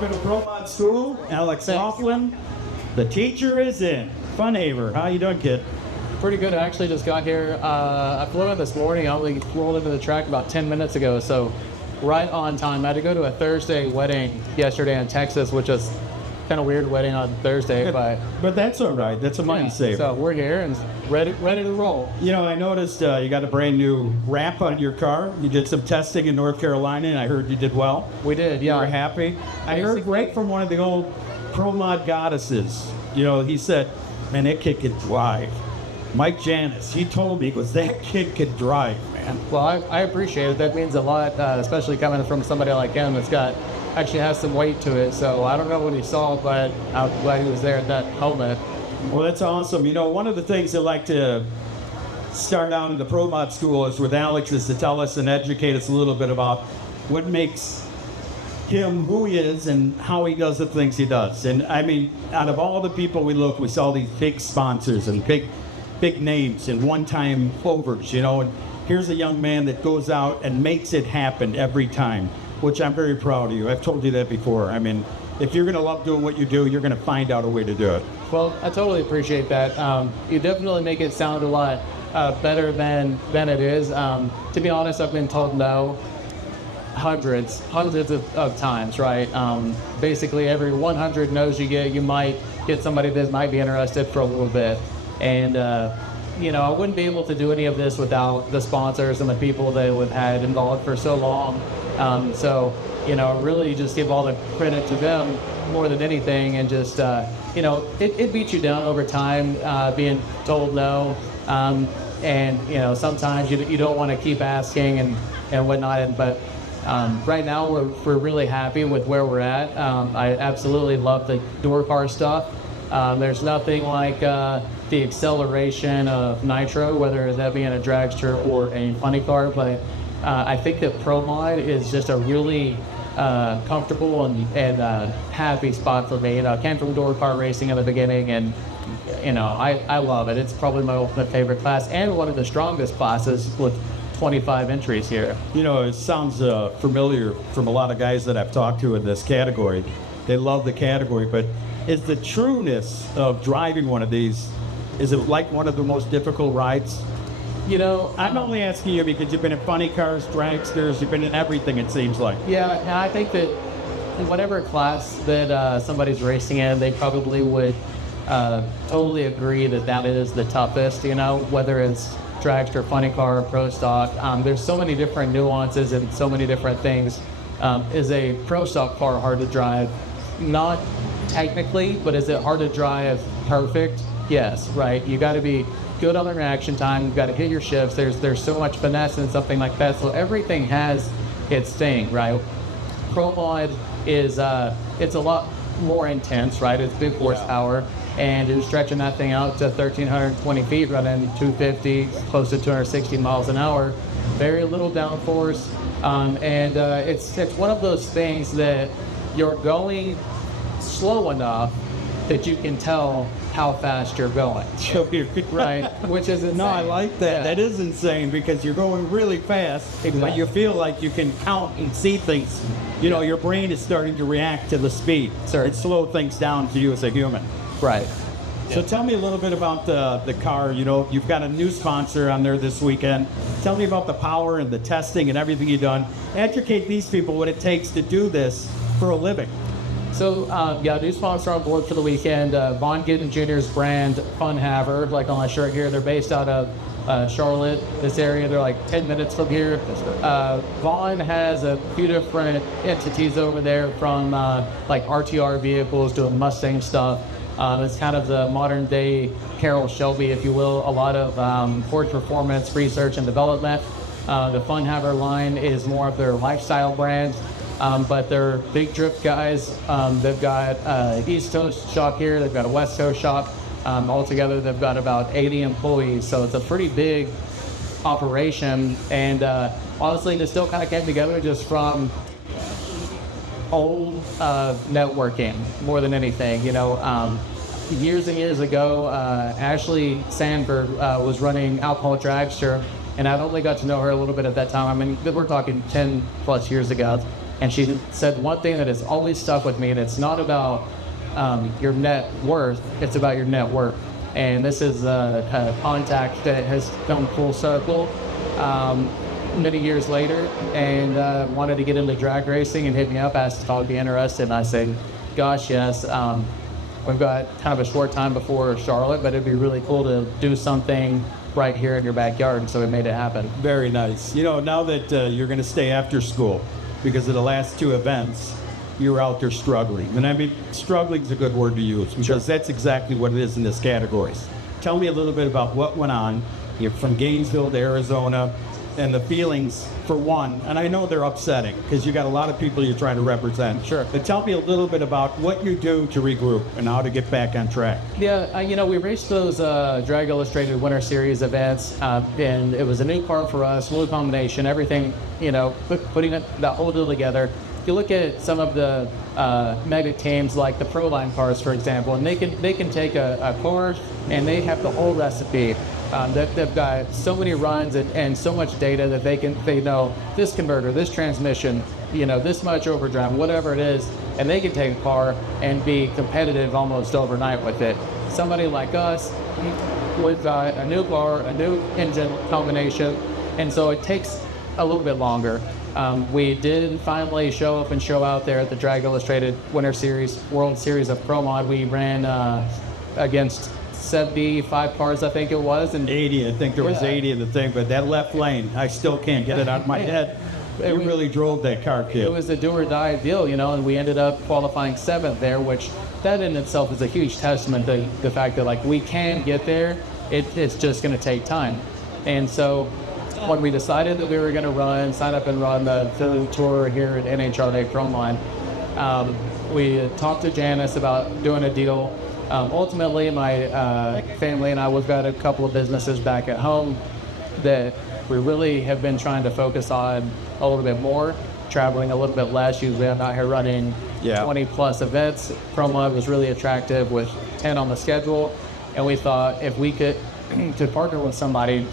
Welcome to ProMod School. Alex Laughlin. The teacher is in. Funhaver. How you doing, kid? Pretty good. I actually just got here. I flew in this morning. I only rolled into the track about 10 minutes ago, so right on time. I had to go to a Thursday wedding yesterday in Texas, which was kind of weird wedding on Thursday, but that's all right. That's a money saver. So we're here and ready to roll. You know, I noticed you got a brand new wrap on your car. You did some testing in North Carolina, and I heard you did well. We did, yeah. You were happy. I heard right from one of the old ProMod goddesses. You know, he said, "Man, that kid could drive." Mike Janis, he told me, he goes, "That kid could drive, man." Well, I appreciate it. That means a lot, especially coming from somebody like him that's actually has some weight to it. So I don't know what he saw, but I'm glad he was there at that helmet. Well, that's awesome. You know, one of the things I like to start out in the ProMod school is with Alex is to tell us and educate us a little bit about what makes him who he is and how he does the things he does. And I mean, out of all the people we saw these big sponsors and big names and one-time overs, you know, and here's a young man that goes out and makes it happen every time, which I'm very proud of you. I've told you that before. I mean, if you're going to love doing what you do, you're going to find out a way to do it. Well, I totally appreciate that. You definitely make it sound a lot better than it is. To be honest, I've been told no hundreds of times, right? Basically, every 100 no's you get, you might get somebody that might be interested for a little bit. And, you know, I wouldn't be able to do any of this without the sponsors and the people that we've had involved for so long. So, you know, really just give all the credit to them more than anything. And just, you know, it beats you down over time, being told no. And, you know, sometimes you don't want to keep asking and whatnot. But right now we're really happy with where we're at. I absolutely love the door car stuff. There's nothing like the acceleration of nitro, whether that be in a dragster or a funny car, but I think that ProMod is just a really comfortable and happy spot for me. You know, I came from door car racing in the beginning, and you know, I love it. It's probably my ultimate favorite class and one of the strongest classes with 25 entries here. You know, it sounds familiar from a lot of guys that I've talked to in this category. They love the category, but is the trueness of driving one of these, is it like one of the most difficult rides? You know, I'm only asking you because you've been in funny cars, dragsters, you've been in everything, it seems like. Yeah, and I think that in whatever class that somebody's racing in, they probably would totally agree that is the toughest, you know, whether it's dragster, funny car, pro stock. There's so many different nuances and so many different things. Is a pro stock car hard to drive? Not technically, but is it hard to drive perfect? Yes, right. You got to be good on the reaction time. You've got to hit your shifts. There's so much finesse in something like that. So everything has its thing, right? ProMod is it's a lot more intense, right? It's big horsepower, and you're stretching that thing out to 1,320 feet, running 250, close to 260 miles an hour. Very little downforce, and it's one of those things that you're going slow enough that you can tell how fast you're going. Right? Which is insane. No, I like that. Yeah. That is insane because you're going really fast, Exactly. but you feel like you can count and see things. You know, your brain is starting to react to the speed. Sure. It slows things down to you as a human. Right. So tell me a little bit about the car. You know, you've got a new sponsor on there this weekend. Tell me about the power and the testing and everything you've done. Educate these people what it takes to do this for a living. So, new sponsor on board for the weekend, Von Gittin Jr.'s brand, Funhaver, like on my shirt here. They're based out of Charlotte, this area. They're like 10 minutes from here. Von has a few different entities over there, from like RTR vehicles to Mustang stuff. It's kind of the modern day Carroll Shelby, if you will. A lot of Ford performance research and development. The Funhaver line is more of their lifestyle brand. But they're big drift guys. They've got East Coast shop here. They've got a West Coast shop. Altogether, they've got about 80 employees. So it's a pretty big operation. And honestly, they still kind of came together just from old networking more than anything. You know, years and years ago, Ashley Sandberg was running Alcohol Dragster, and I'd only got to know her a little bit at that time. I mean, we're talking 10 plus years ago. And she said one thing that has always stuck with me, and it's not about your net worth, it's about your network. And this is a contact that has come full circle many years later, and wanted to get into drag racing and hit me up, asked if I would be interested, and I said, gosh, yes. We've got kind of a short time before Charlotte, but it'd be really cool to do something right here in your backyard, and so we made it happen. Very nice. You know, now that you're going to stay after school, because of the last two events, you were out there struggling. And I mean, struggling is a good word to use, because that's exactly what it is in this category. Tell me a little bit about what went on. You're from Gainesville to Arizona, and the feelings, for one, and I know they're upsetting, because you got a lot of people you're trying to represent. Sure. But tell me a little bit about what you do to regroup and how to get back on track. Yeah, you know, we raced those Drag Illustrated Winter Series events, and it was a new car for us, new combination, everything, you know, putting that whole deal together. If you look at some of the mega teams like the Proline cars, for example, and they can take a car and they have the whole recipe. They've got so many runs and so much data that they know this converter, this transmission, you know, this much overdrive, whatever it is, and they can take a car and be competitive almost overnight with it. Somebody like us, we've got a new car, a new engine combination, and so it takes a little bit longer. We did finally show up and show out there at the Drag Illustrated Winter Series, World Series of Pro Mod. We ran against 75 cars, I think it was, and 80, I think there was 80 in the thing, but that left lane, I still can't get it out of my head. You really drove that car, kid. It was a do or die deal, you know, and we ended up qualifying 7th there, which that in itself is a huge testament to the fact that, like, we can get there. It's just going to take time. And so when we decided that we were going to sign up and run the Philly Tour here at NHRA Pro Mod, we talked to Janice about doing a deal. Ultimately, my family and I, we've got a couple of businesses back at home that we really have been trying to focus on a little bit more, traveling a little bit less. Usually I'm out here running 20 plus events. Pro Mod was really attractive with 10 on the schedule, and we thought if we could to partner with somebody,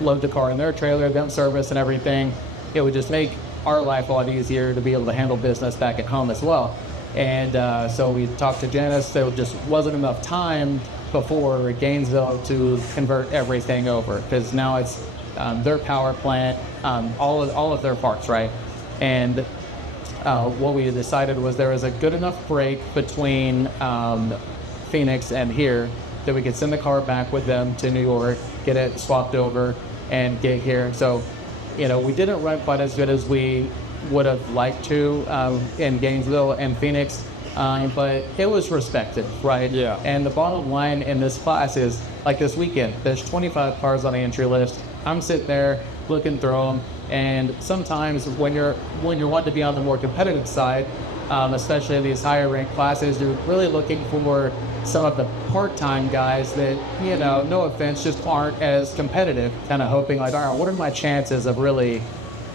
load the car in their trailer, them service and everything, it would just make our life a lot easier to be able to handle business back at home as well. And so we talked to Janice. There just wasn't enough time before Gainesville to convert everything over, because now it's their power plant, all of their parts, right? And what we decided was there was a good enough break between Phoenix and here that we could send the car back with them to New York, get it swapped over, and get here. So, you know, we didn't run quite as good as we would have liked to in Gainesville and Phoenix, but it was respected, right? Yeah. And the bottom line in this class is, like this weekend, there's 25 cars on the entry list. I'm sitting there looking through them, and sometimes when you're wanting to be on the more competitive side, especially in these higher ranked classes, you're really looking for some of the part-time guys that, you know, no offense, just aren't as competitive, kind of hoping like, all right, what are my chances of really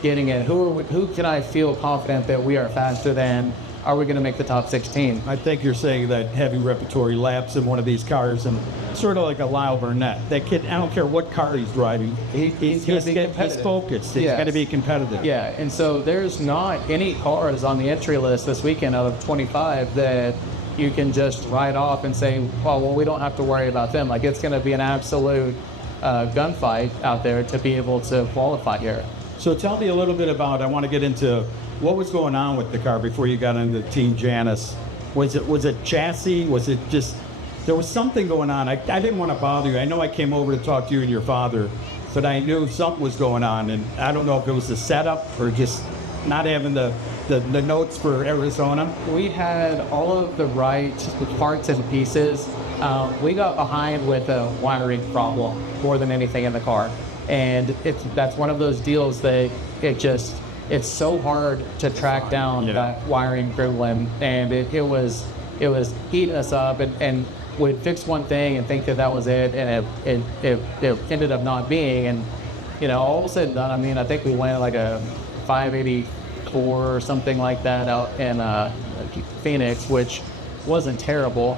getting it? Who can I feel confident that we are faster than? Are we going to make the top 16? I think you're saying that heavy repertory laps in one of these cars, and sort of like a Lyle Burnett. That kid, I don't care what car he's driving, he's focused. He's got to be competitive. Yeah, and so there's not any cars on the entry list this weekend out of 25 that you can just write off and say, well, we don't have to worry about them. Like, it's going to be an absolute gunfight out there to be able to qualify here. So tell me a little bit about, I want to get into what was going on with the car before you got into Team Janice. Was it chassis? Was it just, there was something going on. I didn't want to bother you. I know I came over to talk to you and your father, but I knew something was going on, and I don't know if it was the setup or just not having the notes for Arizona. We had all of the right parts and pieces. We got behind with a wiring problem more than anything in the car. And that's one of those deals that it's so hard to track down that wiring problem, and it was eating us up, and we'd fix one thing and think that was it, and it ended up not being. And, you know, all said and done, I mean, I think we went like a 584 or something like that out in Phoenix, which wasn't terrible,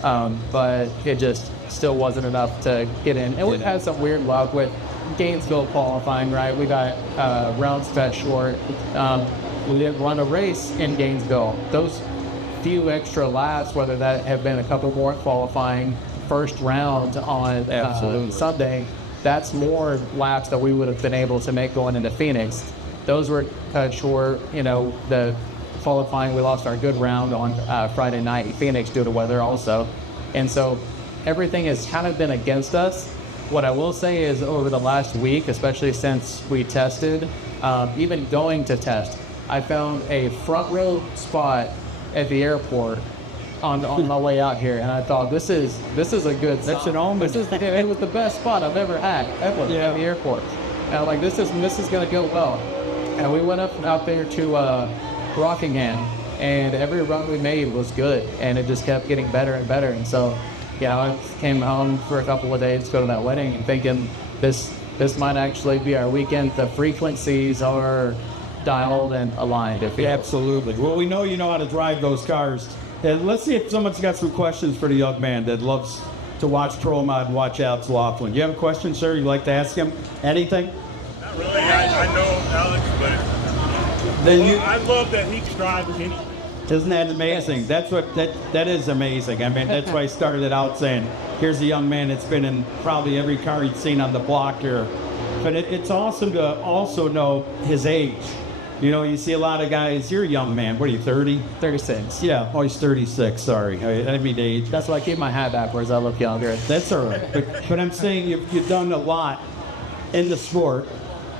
but it just still wasn't enough to get in. And we've had some weird luck with Gainesville qualifying, right? We got rounds cut short. we didn't run a race in Gainesville. Those few extra laps, whether that have been a couple more qualifying, first round on Sunday, that's more laps that we would have been able to make going into Phoenix. Those were cut short. The qualifying, we lost our good round on Friday night in Phoenix due to weather also. And so everything has kind of been against us. What I will say is over the last week, especially since we tested, even going to test, I found a front row spot at the airport on my way out here, and I thought this is a good That's an omen. It was the best spot I've ever had at the airport. And I'm like, this is going to go well. And we went out there to Rockingham, and every run we made was good, and it just kept getting better and better. And so, I came home for a couple of days to go to that wedding and thinking this might actually be our weekend. The frequencies are dialed and aligned. Absolutely. Well, we know you know how to drive those cars. And let's see if someone's got some questions for the young man that loves to watch Pro Mod and watch Alex Laughlin. You have a question, sir? You'd like to ask him anything? Not really. I know Alex, but I love that he can drive any. Isn't that amazing? That's what that is amazing. I mean, that's why I started it out saying, here's a young man that's been in probably every car he's seen on the block here. But it's awesome to also know his age. You see a lot of guys, you're a young man. What are you, 30? 36. Yeah, oh, he's 36, sorry. I didn't mean to age. That's why I keep my hat backwards. I look younger. That's all right. But I'm saying you've done a lot in the sport,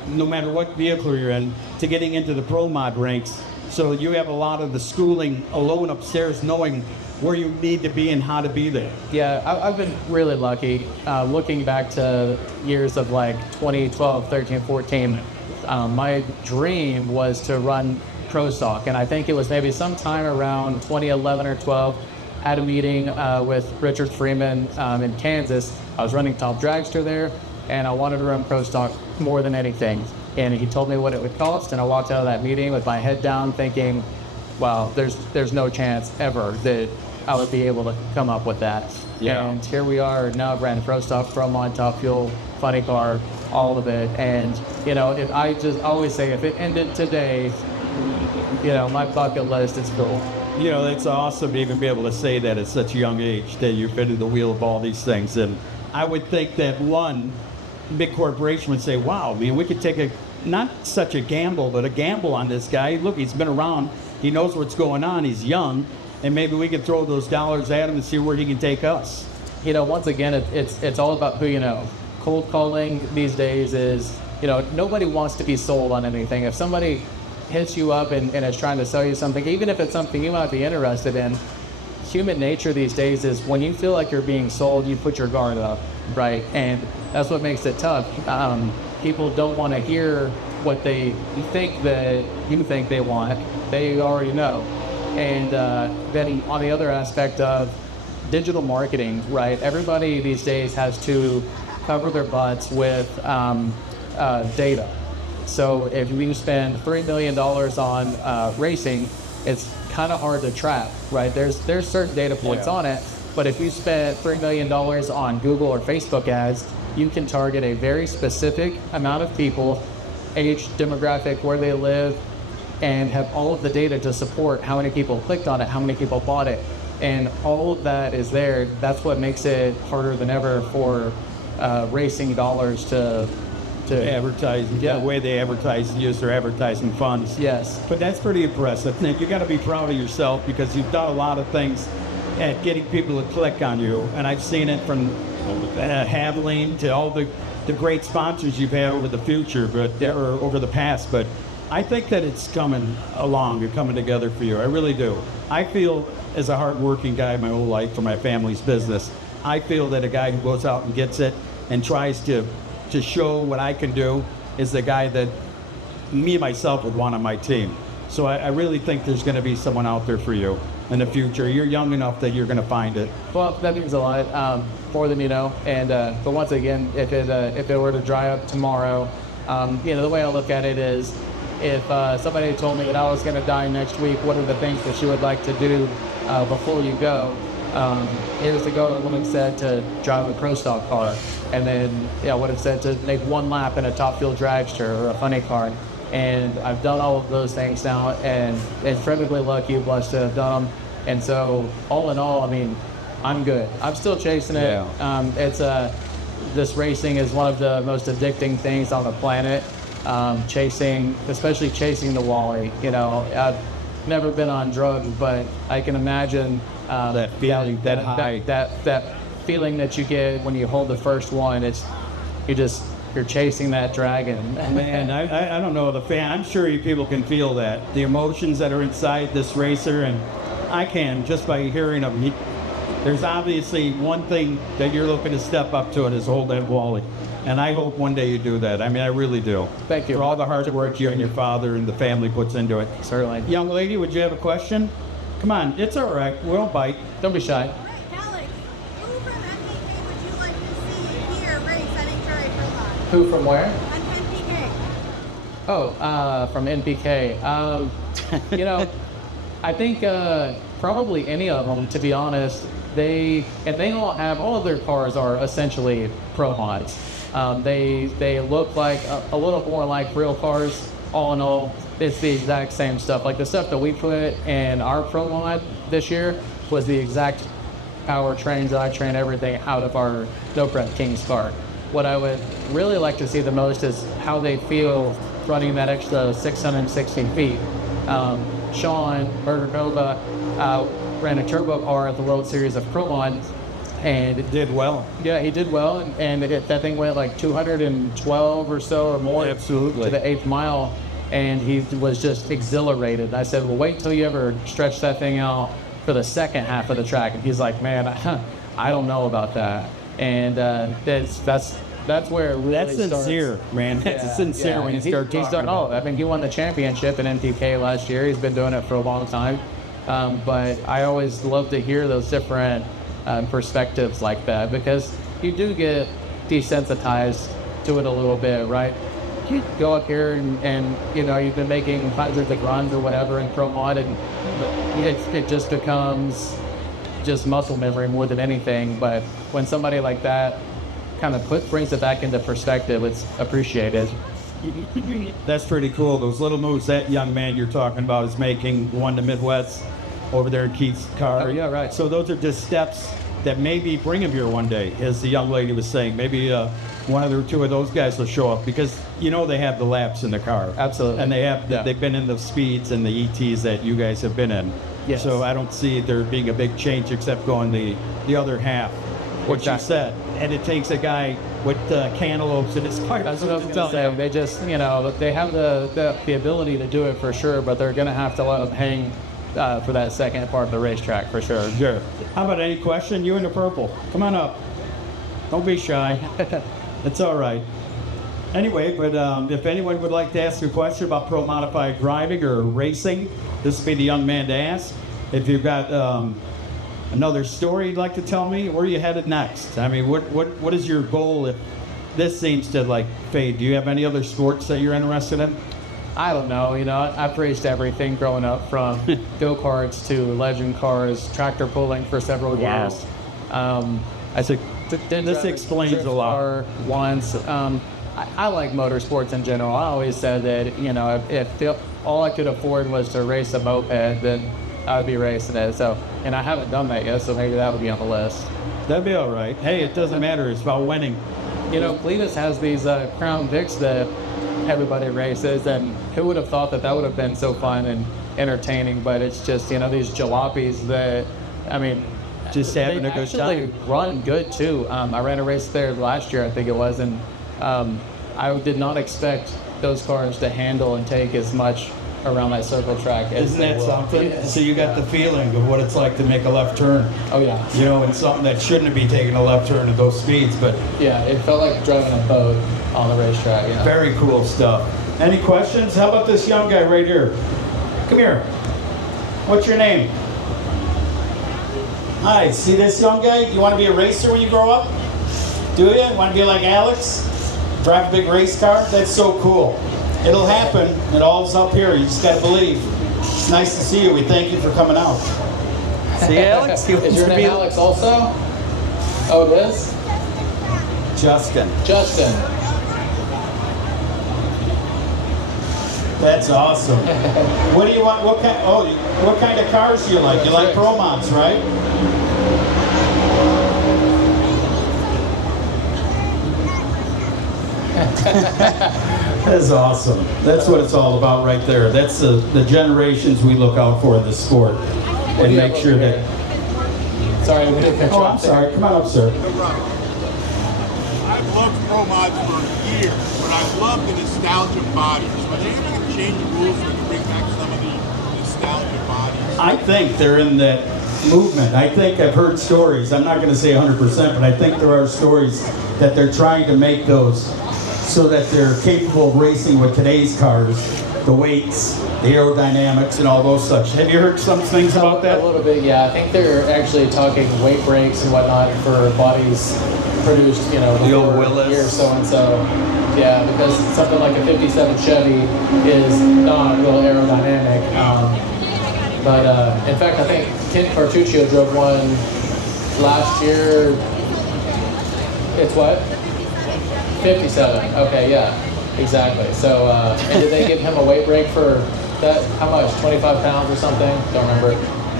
no matter what vehicle you're in, to getting into the Pro Mod ranks. So you have a lot of the schooling alone upstairs, knowing where you need to be and how to be there. Yeah, I've been really lucky. Looking back to years of like 2012, 13, 14, my dream was to run Pro Stock. And I think it was maybe sometime around 2011 or 12, at a meeting with Richard Freeman in Kansas. I was running Top Dragster there, and I wanted to run Pro Stock more than anything. And he told me what it would cost, and I walked out of that meeting with my head down thinking, wow, there's no chance ever that I would be able to come up with that. Yeah. And here we are now, brand Pro Stock, Pro Mod, Top Fuel, Funny Car, all of it. And, if I just always say, if it ended today, my bucket list is full. It's awesome to even be able to say that at such a young age, that you've been in the wheel of all these things. And I would think that one big corporation would say, wow, we could take not such a gamble, but a gamble on this guy. Look, he's been around. He knows what's going on. He's young. And maybe we could throw those dollars at him and see where he can take us. Once again, it's all about who you know. Cold calling these days is, nobody wants to be sold on anything. If somebody hits you up and is trying to sell you something, even if it's something you might be interested in, human nature these days is when you feel like you're being sold, you put your guard up, right? And that's what makes it tough. People don't want to hear what they think that you think they want. They already know. And then on the other aspect of digital marketing, right? Everybody these days has to cover their butts with data. So if you spend $3 million on racing, it's kind of hard to track, right? There's certain data points on it, but if you spend $3 million on Google or Facebook ads, you can target a very specific amount of people, age, demographic, where they live, and have all of the data to support how many people clicked on it, how many people bought it. And all of that is there. That's what makes it harder than ever for racing dollars to advertise, the way they advertise and use their advertising funds. Yes. But that's pretty impressive, Nick. You got to be proud of yourself because you've done a lot of things at getting people to click on you. And I've seen it from Haviland to all the great sponsors you've had over the future, or over the past. But I think that it's coming along. You're coming together for you. I really do. I feel, as a hardworking guy my whole life for my family's business, I feel that a guy who goes out and gets it and tries to show what I can do is the guy that me myself would want on my team. So I really think there's going to be someone out there for you in the future. You're young enough that you're going to find it. Well, that means a lot, more than you know. And but once again, if it were to dry up tomorrow, the way I look at it is, if somebody told me that I was going to die next week, what are the things that you would like to do before you go? It was to go, what it said, to drive a Pro Stock car, and then what it said to make one lap in a Top Fuel dragster or a funny car. and I've done all of those things now, and it's incredibly lucky, blessed to have done them. And so, all in all, I mean, I'm good. I'm still chasing it. Yeah. This racing is one of the most addicting things on the planet. Especially chasing the Wally. You know, I've never been on drugs, but I can imagine that feeling, that high, that feeling that you get when you hold the first one. You're chasing that dragon. Man, I don't know I'm sure you people can feel that, the emotions that are inside this racer, and I can just by hearing them. There's obviously one thing that you're looking to step up to, it is hold that Wally. And I hope one day you do that. I mean, I really do. Thank you. For all the hard work you and your father and the family puts into it. Certainly. Young lady, would you have a question? Come on, it's all right. We don't bite. Don't be shy. Alex, who from NPK would you like to see here race at NHRA Pro Mod? Who from where? On NPK. Oh, from NPK. You know, I think probably any of them, to be honest. All of their cars are essentially pro mods. They look like a little more like real cars. All in all, it's the exact same stuff. Like the stuff that we put in our pro mod this year was the exact powertrain, drivetrain, everything out of our No Prep Kings car. What I would really like to see the most is how they feel running that extra 660 feet. Sean Murder Nova ran a turbo car at the World Series of Pro Mod, and It did well. yeah, he did well, and that thing went like 212 or so or more Absolutely. to the 8th mile, and he was just exhilarated. I said, well, wait till you ever stretch that thing out for the second half of the track. And he's like, man, I don't know about that. And that's where it really That's starts. sincere, man. That's sincere when you start talking about it. I mean, he won the championship in NPK last year. He's been doing it for a long time. But I always love to hear those different perspectives like that, because you do get desensitized to it a little bit, right? You go up here and you know, you've been making hundreds of runs or whatever in Pro Mod, and it just becomes just muscle memory more than anything. But when somebody like that kind of brings it back into perspective, it's appreciated. That's pretty cool. Those little moves that young man you're talking about is making, won the Midwest over there in Keith's car. Oh, yeah, right. So those are just steps that maybe bring him here one day, as the young lady was saying. Maybe one or two of those guys will show up, because you know they have the laps in the car. Absolutely. And Yeah. they've been in the speeds and the ETs that you guys have been in. Yes. So I don't see there being a big change except going the other half. What you Exactly. said. And it takes a guy with cantaloupes in his car. That's what I was telling you. They just, you know, they have the ability to do it for sure, but they're going to have to let them hang for that second part of the racetrack for sure. Sure. How about any question? You in the purple. Come on up. Don't be shy. It's all right. Anyway, but if anyone would like to ask a question about pro modified driving or racing, this would be the young man to ask. If you've got another story you'd like to tell me, where are you headed next? I mean, what is your goal if this seems to like fade? Do you have any other sports that you're interested in? I don't know. You know, I've raced everything growing up, from go-karts to legend cars, tractor pulling for several Wow. years. I took This explains a lot. Once. I like motorsports in general. I always said that, you know, if all I could afford was to race a moped, then I would be racing it. So, and I haven't done that yet, so maybe that would be on the list. That'd be all right. Hey, it doesn't matter. It's about winning. You know, Cletus has these Crown Vics that everybody races, and who would have thought that would have been so fun and entertaining? But it's just, you know, these jalopies that, I mean, Just having they a good actually time. run good too. I ran a race there last year, I think it was, and I did not expect those cars to handle and take as much around that circle track as Isn't they that will. something? Yeah. So you got the feeling of what it's like to make a left turn. Oh yeah. You know, and something that shouldn't be taking a left turn at those speeds, but Yeah, it felt like driving a boat on the racetrack. Yeah. very cool stuff. Any questions? How about this young guy right here? Come here. What's your name? Hi, see this young guy? You want to be a racer when you grow up? Do you? Want to be like Alex? Drive a big race car? That's so cool. It'll happen. It all's up here. You just got to believe. It's nice to see you. We thank you for coming out. See, Alex? He Is wants your to name be Alex also? Oh, it is? Justin. Justin. That's awesome. What do you want? What kind? Oh, what kind of cars do you like? You like pro mods, right? That's awesome. That's what it's all about right there. That's the generations we look out for in the sport, and make sure that. Sorry, we didn't catch Oh, you I'm up there. sorry. Come on up, sir. I've loved pro mods for years, but I love the nostalgia bodies. Are they going to change the rules to bring back some of the nostalgia bodies? I think they're in that movement. I think I've heard stories. I'm not going to say 100%, but I think there are stories that they're trying to make those so that they're capable of racing with today's cars, the weights, the aerodynamics, and all those such. Have you heard some things about that? A little bit, yeah. I think they're actually talking weight breaks and whatnot for bodies produced, you know, The old before Willis. year so-and-so. Yeah, because something like a 57 Chevy is not real aerodynamic. But in fact, I think Ken Tucci drove one last year. It's what? 57. Okay, yeah, exactly. So, and did they give him a weight break for that? How much? 25 pounds or something? Don't remember.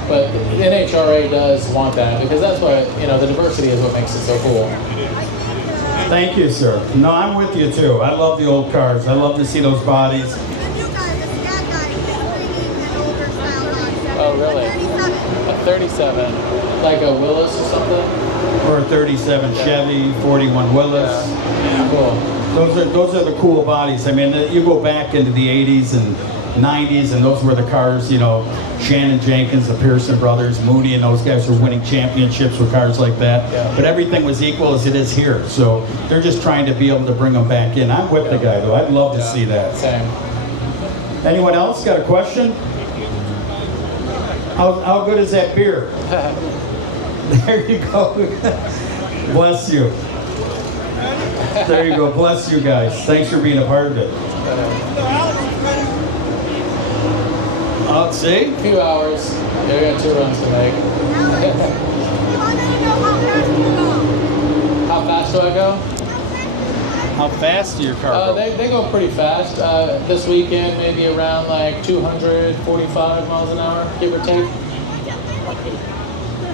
But the NHRA does want that because that's what, you know, the diversity is what makes it so cool. Thank you, sir. No, I'm with you too. I love the old cars. I love to see those bodies. The new guy, the scat guy, he's bringing an older style on. Oh, really? 37. A 37, like a Willis or something? Or a 37 Chevy, 41 Willis. Yeah, cool. Those are the cool bodies. I mean, you go back into the 80s and 90s, and those were the cars, you know, Shannon Jenkins, the Pearson brothers, Mooney, and those guys were winning championships with cars like that. Yeah. But everything was equal as it is here. So they're just trying to be able to bring them back in. I'm with the guy, though. I'd love to see that. Same. Anyone else got a question? How good is that beer? There you go. Bless you. There you go. Bless you guys. Thanks for being a part of it. Let's see. A few hours. Yeah, we got 2 runs to make. Alex, we wanted to know how fast you go. How fast do I go? How fast do your car go? They go pretty fast. This weekend, maybe around like 245 miles an hour, give or take.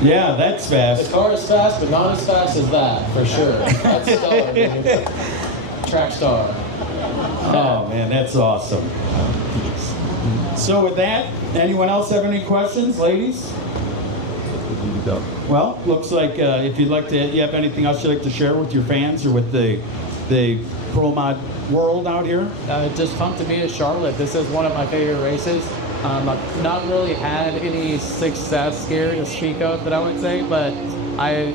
Yeah, that's The fast. car is fast, but not as fast as that, for sure. That's stellar, dude. Track star. Oh man, that's awesome. So with that, anyone else have any questions, ladies? Well, looks like if you'd like to, you have anything else you'd like to share with your fans or with the pro mod world out here? Just pumped to be at Charlotte. This is one of my favorite races. I've not really had any success here to speak of that I would say, but I,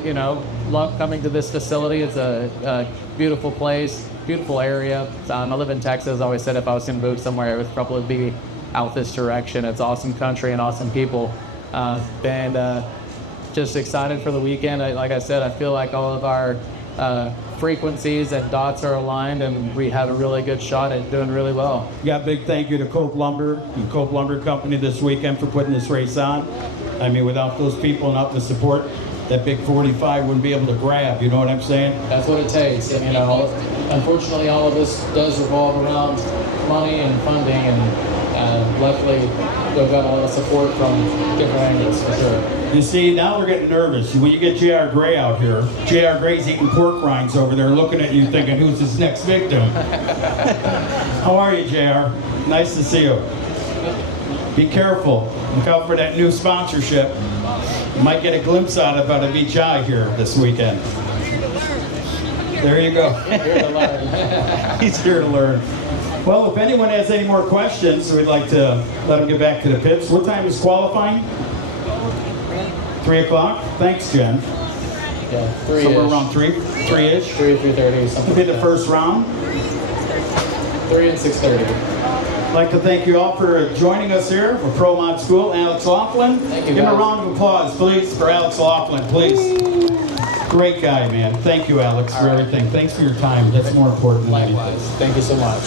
love coming to this facility. It's a beautiful place, beautiful area. I live in Texas. I always said if I was going to move somewhere, it would probably be out this direction. It's awesome country and awesome people. And just excited for the weekend. Like I said, I feel like all of our frequencies and dots are aligned, and we had a really good shot at doing really well. Yeah, big thank you to Cope Lumber and Cope Lumber Company this weekend for putting this race on. I mean, without those people and out the support, that big 45 wouldn't be able to grab, you know what I'm saying? That's what it takes. And, unfortunately, all of this does revolve around money and funding, and luckily, we've got a lot of support from different angles, for sure. You see, now we're getting nervous. When you get J.R. Gray out here, J.R. Gray's eating pork rinds over there looking at you thinking, who's his next victim? How are you, J.R.? Nice to see you. Be careful. Look out for that new sponsorship. You might get a glimpse out of a beach eye here this weekend. There you go. Here to learn. He's here to learn. Well, if anyone has any more questions, we'd like to let them get back to the pits. What time is qualifying? 3 o'clock? Thanks, Jen. Yeah, 3-ish. Somewhere around 3-ish? 3:30, something Will be like the that. first round. 3 and 6:30. I'd like to thank you all for joining us here for Pro Mod School. Alex Laughlin. Thank you, Give him a guys. round of applause, please, for Alex Laughlin, please. Great guy, man. Thank you, Alex, for All right. everything. Thanks for your time. That's more important than anything. Likewise. Thank you so much.